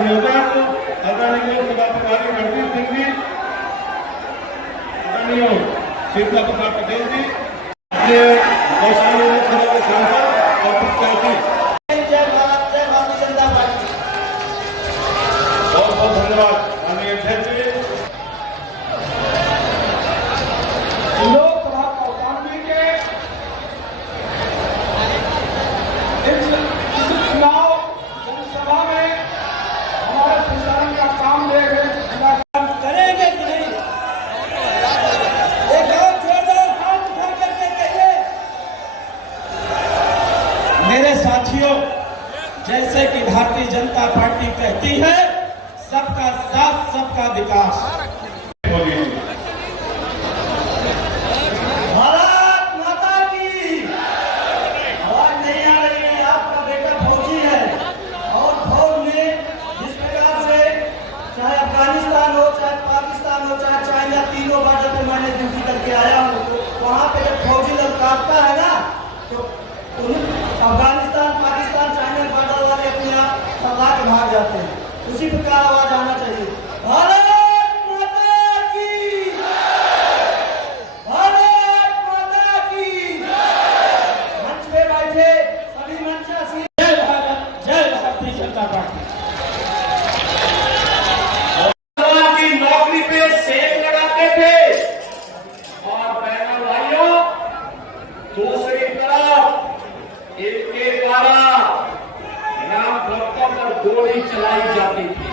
संयोजक आदरणीय लोकसभा प्रभारी रणजीत सिंह जी, आदरणीय शीतला प्रसाद पटेल जी, लोकसभा के सांसद और प्रत्याशी, जय भारतीय जनता पार्टी। बहुत बहुत धन्यवाद माननीय अध्यक्ष जी। लोकसभा कौशाम्बी के इस चुनाव जनसभा में हमारे संचालन का काम देख रहे करेंगे कि नहीं? एक और जोरदार हाथ उठा करके कहिए। मेरे साथियों, जैसे कि भारतीय जनता पार्टी कहती है, सबका साथ सबका विकास। भारत माता की आवाज नहीं आ रही है। आपका बेटा फौजी है और फौज में जिस प्रकार से चाहे अफगानिस्तान हो, चाहे पाकिस्तान हो, चाहे चाइना, तीनों बॉर्डर पे मैंने ड्यूटी करके आया हूँ। वहाँ पे जब फौजी ललकारता है ना, तो अफगानिस्तान, पाकिस्तान, चाइना बॉर्डर वाले अपने आप सदा के भाग जाते हैं। उसी प्रकार आवाज आना चाहिए। भारत माता की, भारत माता की। मंच पे बैठे सभी मंचासी, जय भारत, जय भारतीय जनता पार्टी। की नौकरी पे सेब लगाते थे और बहनों भाइयों, दूसरी तरफ इनके द्वारा राम भक्तों पर गोली चलाई जाती थी।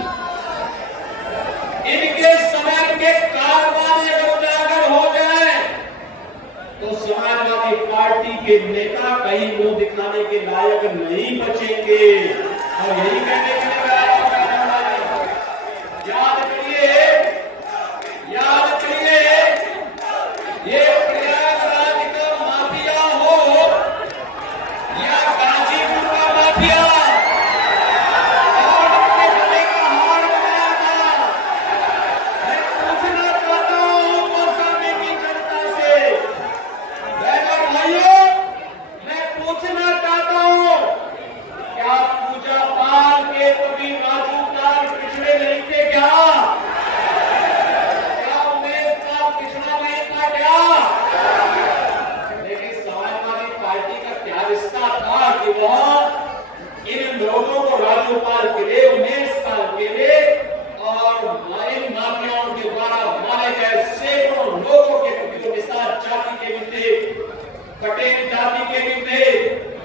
इनके समय के कारनामे अगर उजागर हो जाए तो समाजवादी पार्टी के नेता कहीं मुंह दिखाने के लायक नहीं बचेंगे। और यही कहने के लिए याद करिए, याद करिए, ये प्रयागराज का माफिया हो या गाजीपुर का माफिया, इन लोगों को राज्यपाल के लिए, उमेश पाल के लिए और इन माफियाओं के द्वारा मारे गए सैकड़ों लोगों के प्रति जो निषाद जाति के भी थे, पटेल जाति के भी थे,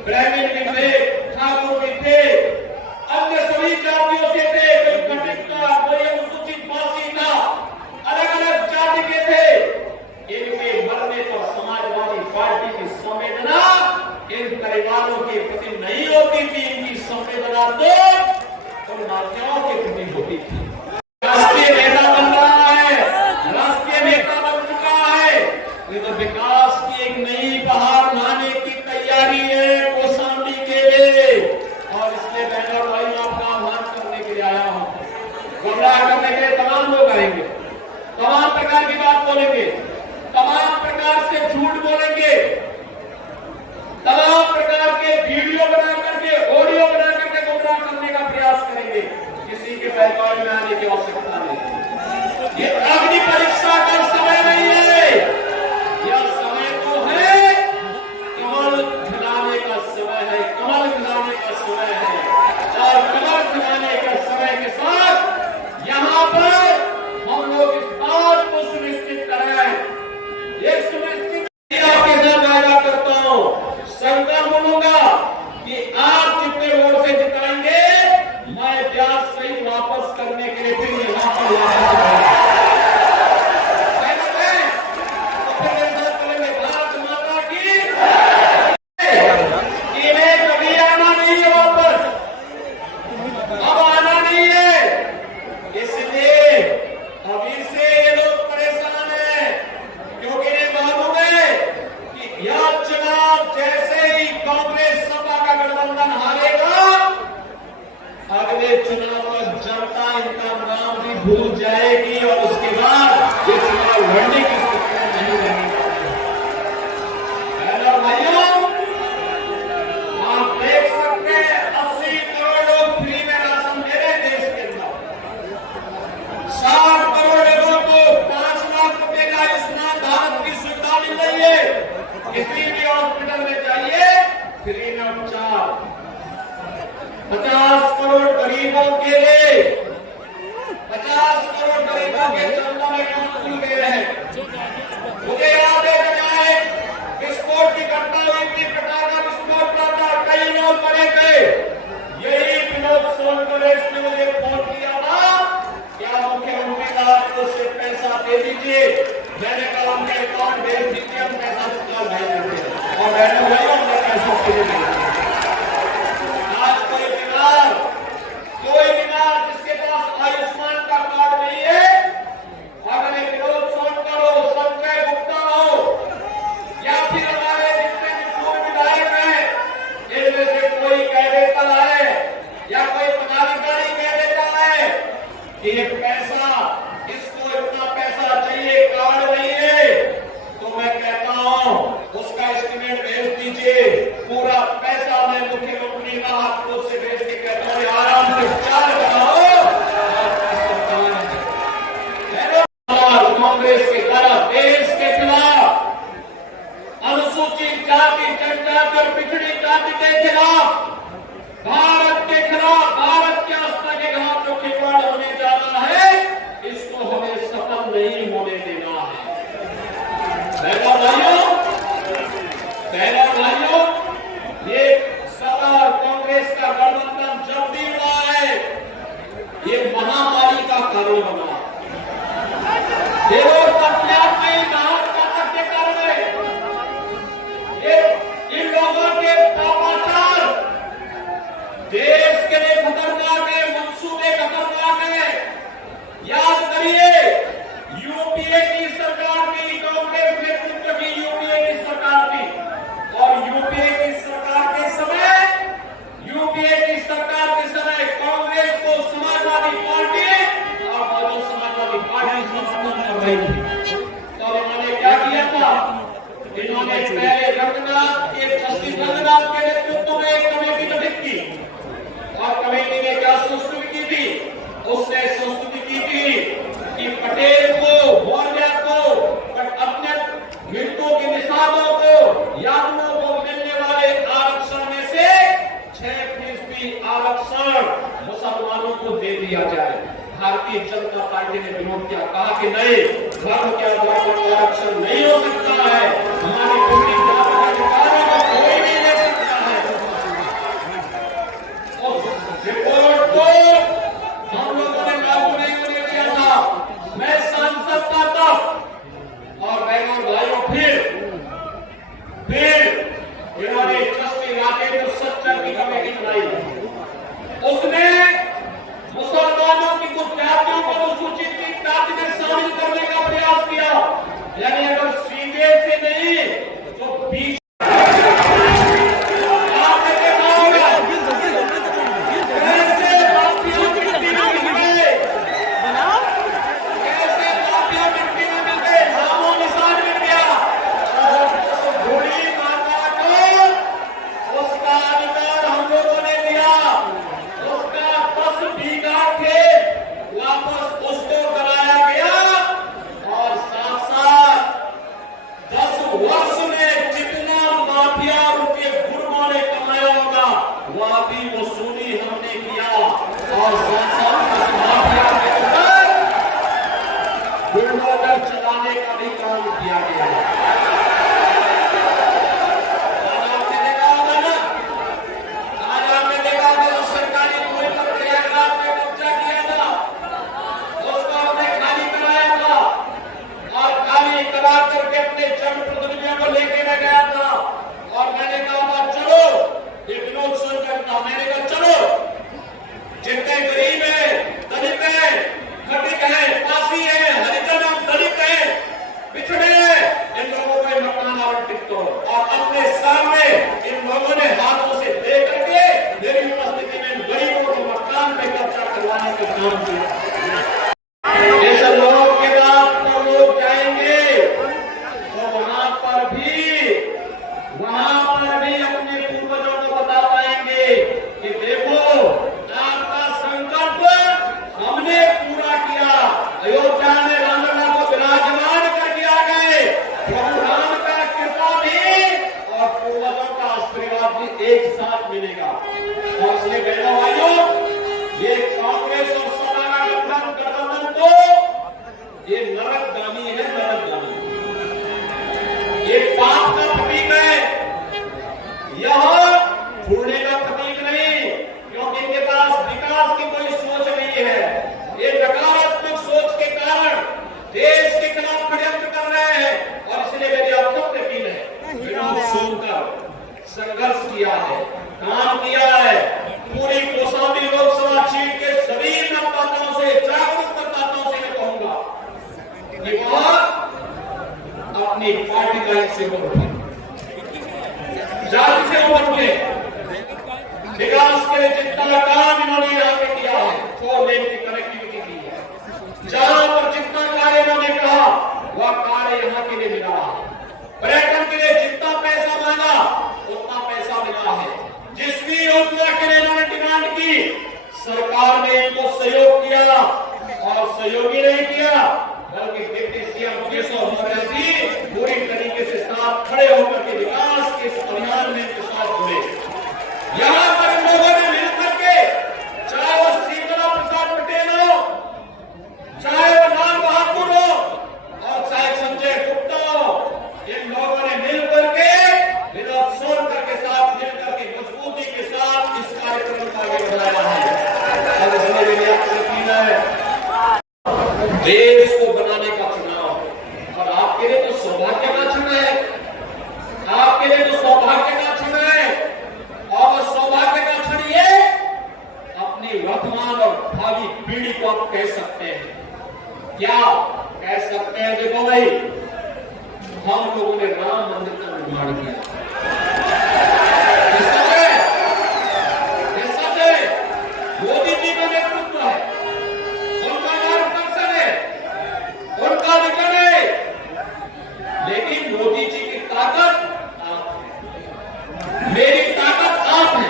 ब्राह्मण भी थे, ठाकुर भी थे, अन्य सभी जातियों के थे, कोई घटित था, कोई अनुसूचित जाति था, अलग अलग जाति के थे। इनके मरने पर समाजवादी पार्टी की संवेदना इन परिवारों के प्रति नहीं होती थी। इनकी संवेदना तो उन माफियाओं के प्रति होती थी। राष्ट्रीय नेता बन रहा है, राष्ट्रीय नेता बन चुका है, ये तो विकास की एक नई बहार लाने की तैयारी है कौशाम्बी के लिए। और इसलिए बहनों भाइयों, आपका आह्वान करने के लिए आया हूं। गुमराह करने के लिए तमाम लोग आएंगे, तमाम प्रकार की बात बोलेंगे, तमाम प्रकार से झूठ बोलेंगे, तमाम प्रकार के वीडियो बना करके, ऑडियो बना करके गुमराह करने का प्रयास करेंगे। किसी के बहकावे में आने की आवश्यकता नहीं। ये अग्नि परीक्षा का समय नहीं है, यह समय तो है कमल खिलाने का समय है, कमल खिलाने का समय है। और कमल खिलाने के समय के साथ यहाँ पर हम लोग इस बात को सुनिश्चित करें, ये सुनिश्चित आपके साथ वादा करता हूं, संकल्प बोलूंगा कि आप जितने वोट से जिताएंगे, मैं ब्याज सहित वापस करने के लिए फिर यहाँ पर दे दीजिए। मैंने कहा उनके अकाउंट भेज दीजिए, हम पैसा निकाल भेज देंगे और बहनों भाइयों हमने पैसा भेज दिया। आज कोई बीमार जिसके पास आयुष्मान का कार्ड नहीं है, अगर एक विरोध सोनकर हो, संजय गुप्ता हो या फिर हमारे जितने भी पूर्व विधायक हैं, इनमें से कोई कह देता है या कोई पदाधिकारी कह देता है कि ये पैसा, इसको इतना पैसा चाहिए, कार्ड नहीं है, तो मैं कहता हूं उसका एस्टीमेट भेज दीजिए। पूरा पैसा मैं मुख्यमंत्री का हाथों से भेज के कहता हूं आराम से चार बनाओ और कांग्रेस के खिलाफ, देश के खिलाफ, अनुसूचित जाति, जनजाति और पिछड़ी जाति के खिलाफ, भारत के खिलाफ, भारत के आस्था के खिलाफ जो खिलवाड़ होने जा रहा है, इसको हमें सफल नहीं होने देना है। पहला भाइयों, ये सपा और कांग्रेस का गठबंधन जब भी हुआ है, ये महामारी का कारण बना। केवल पंजाब में ही बाहर घातक के कारण है। ये इन लोगों के पापाचार देश के लिए खतरनाक है, मंसूबे खतरनाक है। याद करिए, यूपीए की सरकार थी, कांग्रेस नेतृत्व की यूपीए की सरकार थी, और यूपीए की सरकार के समय कांग्रेस को समाजवादी पार्टी और बहुजन समाजवादी पार्टी समर्थन कर रही थी। तो इन्होंने क्या किया था? इन्होंने पहले रंगनाथ के जस्टिस रंगनाथ के नेतृत्व में एक कमेटी गठित की, और कमेटी ने क्या संस्तुति की थी? उसने संस्तुति की थी कि पटेल को, मौर्य को, अपने मृतकों की निषादों को, यादवों को मिलने वाले आरक्षण में से 6% आरक्षण मुसलमानों को दे दिया जाए। भारतीय जनता पार्टी ने विरोध किया, कहा कि नहीं, धर्म के आधार पर आरक्षण नहीं हो सकता है, हमारी पूरी जाति का अधिकार को कोई नहीं ले सकता है। उस रिपोर्ट को हम लोगों ने लागू नहीं होने दिया था। मैं सांसद था तब, और बहनों भाइयों, फिर इन्होंने जस्टिस राजेंद्र सच्चर की कमेटी बनाई। उसने मुसलमानों की कुछ जातियों को अनुसूचित जाति में शामिल करने का प्रयास किया, यानी अगर सीधे से नहीं तो बीच वसूली हमने किया, और बुलडोजर चलाने का भी काम किया गया। आपने देखा होगा ना, आज आपने देखा होगा जो सरकारी भूमि पर प्रयागराज में कब्जा किया था, उसको हमने खाली कराया था, और खाली करा करके अपने जनप्रतिनिधियों को लेके मैं गया था, और मैंने कहा चलो ये विनोद सोनकर था, मैंने कहा चलो जितने गरीब है, दलित है, खटिक है, पासी है, हरिजन और दलित है, पिछड़े हैं, इन लोगों को मकान आवंटित करो। और अपने सामने इन लोगों ने हाथों से दे करके मेरी उपस्थिति में गरीबों के मकान में कब्जा करवाने का काम किया। ऐसे लोगों के बाद तो लोग जाएंगे तो वहां पर भी अपने पूर्वजों को बता पाएंगे कि देखो आपका संकल्प हमने पूरा किया। अयोध्या में रामलला को विराजमान करके आ गए, प्रभु राम का कृपा भी और पूर्वजों का आशीर्वाद भी एक साथ मिलेगा। और इसलिए बहनों भाइयों, ये कांग्रेस और सपा का गठबंधन तो ये नरकगामी है, नरकगामी। ये पाप का प्रतीक है, यह छूटने का प्रतीक नहीं, क्योंकि इनके पास विकास की कोई सोच नहीं है। ये नकारात्मक सोच के कारण देश के अपनी पार्टी लाइन से ऊपर उठे, जाति से ऊपर उठे। विकास के लिए जितना काम इन्होंने यहाँ पे किया है, 4 लेन की कनेक्टिविटी की है, जहां पर जितना कार्य इन्होंने कहा वह कार्य यहाँ के लिए मिला है। पर्यटन के लिए जितना पैसा मांगा उतना पैसा मिला है। जिस भी योजना के लिए इन्होंने डिमांड की, सरकार ने इनको सहयोग किया, और सहयोग ही नहीं किया बल्कि डिप्टी सीएम केशव मौर्य जी पूरी तरीके से साथ खड़े होकर के विकास के इस अभियान में इनके साथ जुड़े। यहाँ पर लोगों ने मिलकर के, चाहे वो शीतला प्रसाद पटेल हो, चाहे वो लाल बहादुर हो, और चाहे संजय गुप्ता हो, इन लोगों ने मिलकर के विनोद सोनकर के साथ मिलकर के मजबूती के साथ इस कार्यक्रम को आगे बढ़ाया है। और इसमें भी आपसे अपील है, देश को बनाने का चुनाव, और आपके लिए तो सौभाग्य का क्षण है, आपके लिए तो सौभाग्य का क्षण है। और सौभाग्य का क्षण ये अपनी वर्तमान और भावी पीढ़ी को आप कह सकते हैं, क्या कह सकते हैं? देखो भाई, हम लोगों ने राम मंदिर का निर्माण किया, मोदी जी का नेतृत्व है, उनका मार्गदर्शन है, उनका विजन है, लेकिन मोदी जी की ताकत आप है, मेरी ताकत आप है।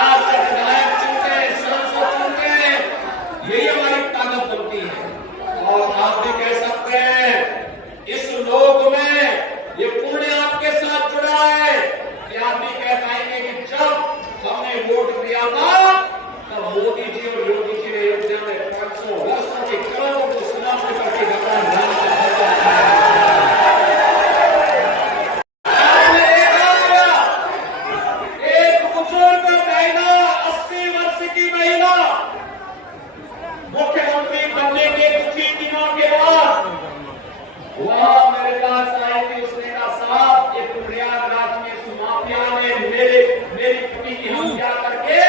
आप जब विधायक चुनते हैं, सांसद चुनते हैं, यही हमारी ताकत बनती है। और आप भी कह सकते हैं, इस लोक में ये पुण्य आपके साथ जुड़ा है कि आप भी कह पाएंगे कि जब हमने वोट दिया था तब मोदी जी और योगी जी ने अयोध्या में 500 वर्षों के क्रम को समाप्त करके भगवान राम का आपने देखा, एक बुजुर्ग महिला, 80 वर्ष की महिला, मुख्यमंत्री बनने के कुछ ही दिनों के बाद वह मेरे पास आई थी। उसने कहा, साहब ये प्रयागराज में इस माफिया ने मेरी पति की हत्या करके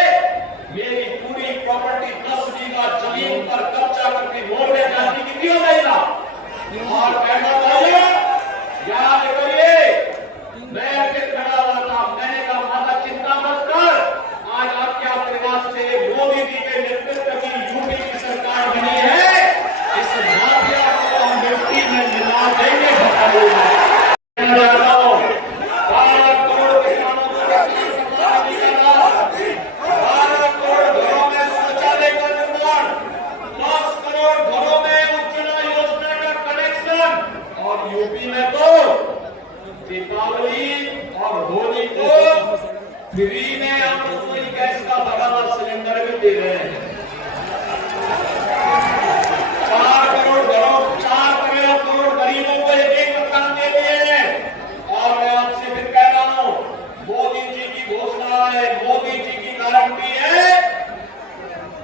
मेरी पूरी प्रॉपर्टी 10 बीघा जमीन पर कब्जा करके मोड़ने जाती की क्यों नहीं ला? और कहना चाहिए, याद करिए, मैं फिर खड़ा हुआ था, मैंने कहा माता चिंता मत कर, आज आपके आशीर्वाद से मोदी जी के नेतृत्व की यूपी की सरकार बनी है, इस माफिया को हम मिट्टी में मिला देंगे। यूपी में तो दीपावली और होली को फ्री में आप रसोई गैस का बड़ा सिलेंडर भी दे रहे हैं। 4 करोड़ गरीबों को एक मकान दे दिए हैं। और मैं आपसे फिर कह रहा हूं, मोदी जी की घोषणा है, मोदी जी की गारंटी है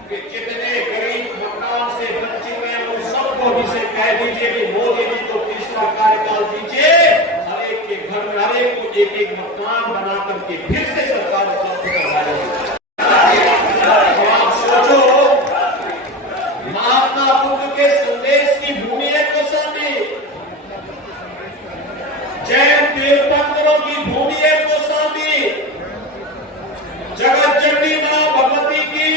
कि जितने गरीब मकान से वंचित हैं उन सबको भी से कह दीजिए कि मोदी जी को तीसरा कार्यकाल दीजिए, हर एक के घर में हर एक को एक मकान बना करके फिर से सरकार उपलब्ध करवाएगी। आप सोचो, महात्मा बुद्ध के संदेश की भूमि है कौशाम्बी, जैन तीर्थंकरों की भूमि है कौशाम्बी, जगत जननी मां भगवती की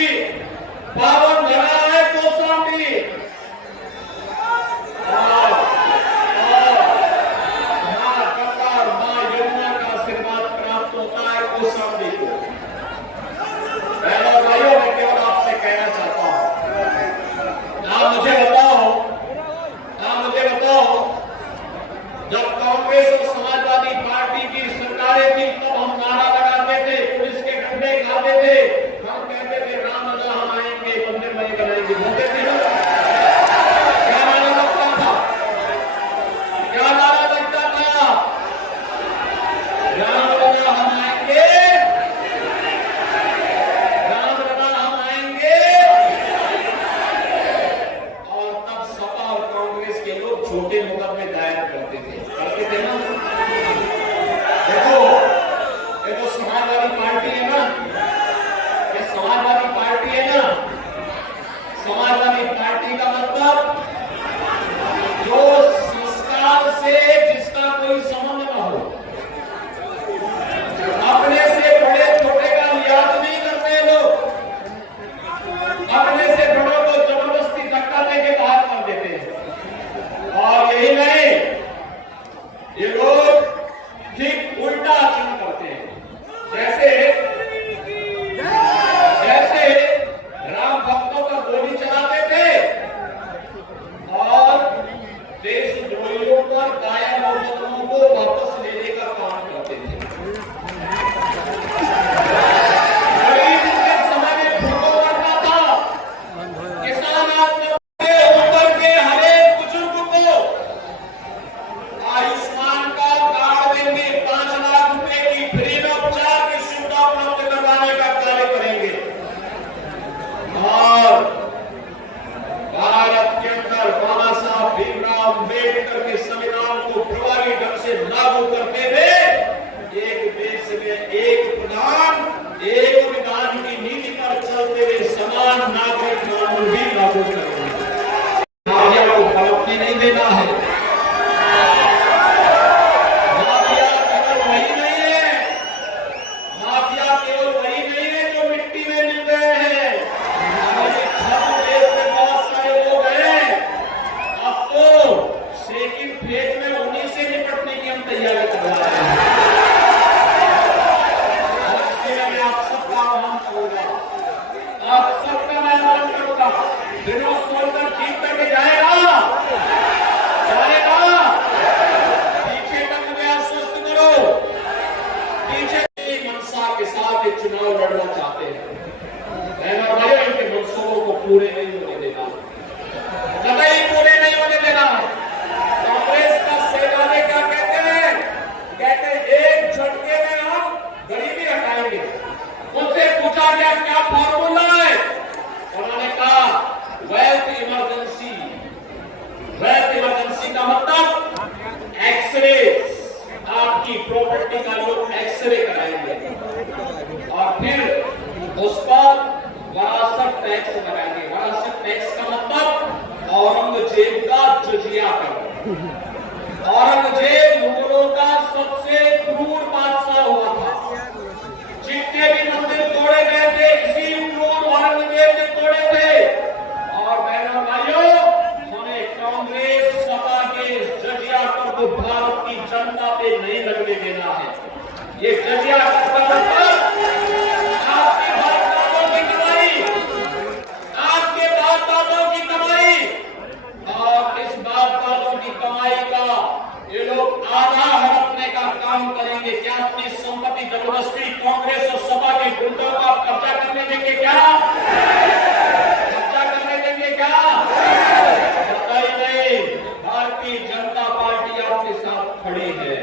पावन धरा है कौशाम्बी। मां गंगा और मां यमुना का आशीर्वाद प्राप्त होता है कौशाम्बी को। बहनों भाइयों, मैं केवल आपसे कहना चाहता हूं, आप मुझे बताओ, जब कांग्रेस और समाजवादी पार्टी की सरकारें थी तब हम नारा लगाते थे, पुलिस के डंडे खाते थे, हम कहते थे राम लला हम आएंगे, मंदिर बने बनाएंगे, बोलते थे ना? क्या नारा लगता था? क्या नारा लगता था? राम लला हम आएंगे, राम लला हम आएंगे। और तब सपा और कांग्रेस के लोग छोटे मुकदमे दायर करते थे ना? देखो समाजवादी पार्टी है ना, ये समाजवादी पार्टी है ना, समाजवादी पार्टी का मतलब जो संस्कार से और यही नहीं, ये लोग ठीक उल्टा आचरण करते हैं। जैसे राम भक्तों पर गोली चलाते थे और देशद्रोहियों पर कायर मौजूदों को वापस लेने का काम करते थे। गरीब के समय में भूखों मरता था, किसान आत्महत्या ऊपर के हर एक बुजुर्ग को आयुष्मान का कार्ड देंगे, 5 लाख रुपए की फ्री में उपचार की सुविधा उपलब्ध करवाने का कार्य करेंगे। और भारत के अंदर बाबा साहब भीमराव अम्बेडकर के संविधान को प्रभावी ढंग से लागू करते हुए एक देश में एक प्रधान एक विधान की नीति पर चलते हुए समान नागरिक कानून भी लागू करेंगे। माफिया को फलकने नहीं देना है। माफिया केवल वही नहीं है, माफिया केवल वही नहीं है जो मिट्टी में मिल गए हैं। हमारे देश में बहुत सारे लोग हैं, अब तो सेकंड फेज में उन्हीं से निपटने की हम तैयारी कर रहे हैं। और इसलिए मैं आप सबका आह्वान करूंगा, आप सबका मैं आह्वान करूंगा, दिनों सोचकर जीत करके जाएगा। पीछे तक में आश्वस्त करो, पीछे मनसा के साथ एक चुनाव लड़ना चाहते हैं। इनके मनसूबों को पूरे नहीं होने देना, कतई पूरे नहीं होने देना। कांग्रेस का सेवाले क्या कहते हैं? कहते हैं एक झटके में हम गरीबी हटाएंगे। उनसे पूछा गया क्या फॉर्मूला है? उन्होंने कहा वेल्थ इमरजेंसी। वेल्थ इमरजेंसी का मतलब एक्सरे, आपकी प्रॉपर्टी का लोग एक्सरे कराएंगे और फिर उस पर वरासत टैक्स लगाएंगे। वरासत टैक्स का मतलब औरंगजेब का जजिया करना। औरंगजेब मुगलों का सबसे क्रूर बादशाह हुआ था। जितने भी मंदिर तोड़े गए थे इसी क्रूर औरंगजेब ने तोड़े थे। और बहनों भाइयों, हमें कांग्रेस सपा के जजिया कर को भारत की जनता पे नहीं लगने देना है। ये जजिया कर का मतलब आपके बाप दादों की कमाई, आपके बाप दादों की कमाई, और इस बाप दादों की कमाई का ये लोग आधा हड़पने का काम करेंगे। क्या अपनी संपत्ति जबरदस्ती कांग्रेस और सपा के गुंडों को आप कब्जा करने देंगे? क्या कब्जा करने देंगे? क्या बताइए नहीं। भारतीय जनता पार्टी आपके साथ खड़ी है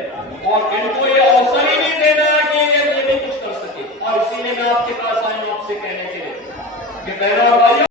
और इनको ये अवसर ही नहीं देना कि ये भी कुछ कर सके। और इसीलिए मैं आपके पास आया हूं आपसे कहने के लिए कि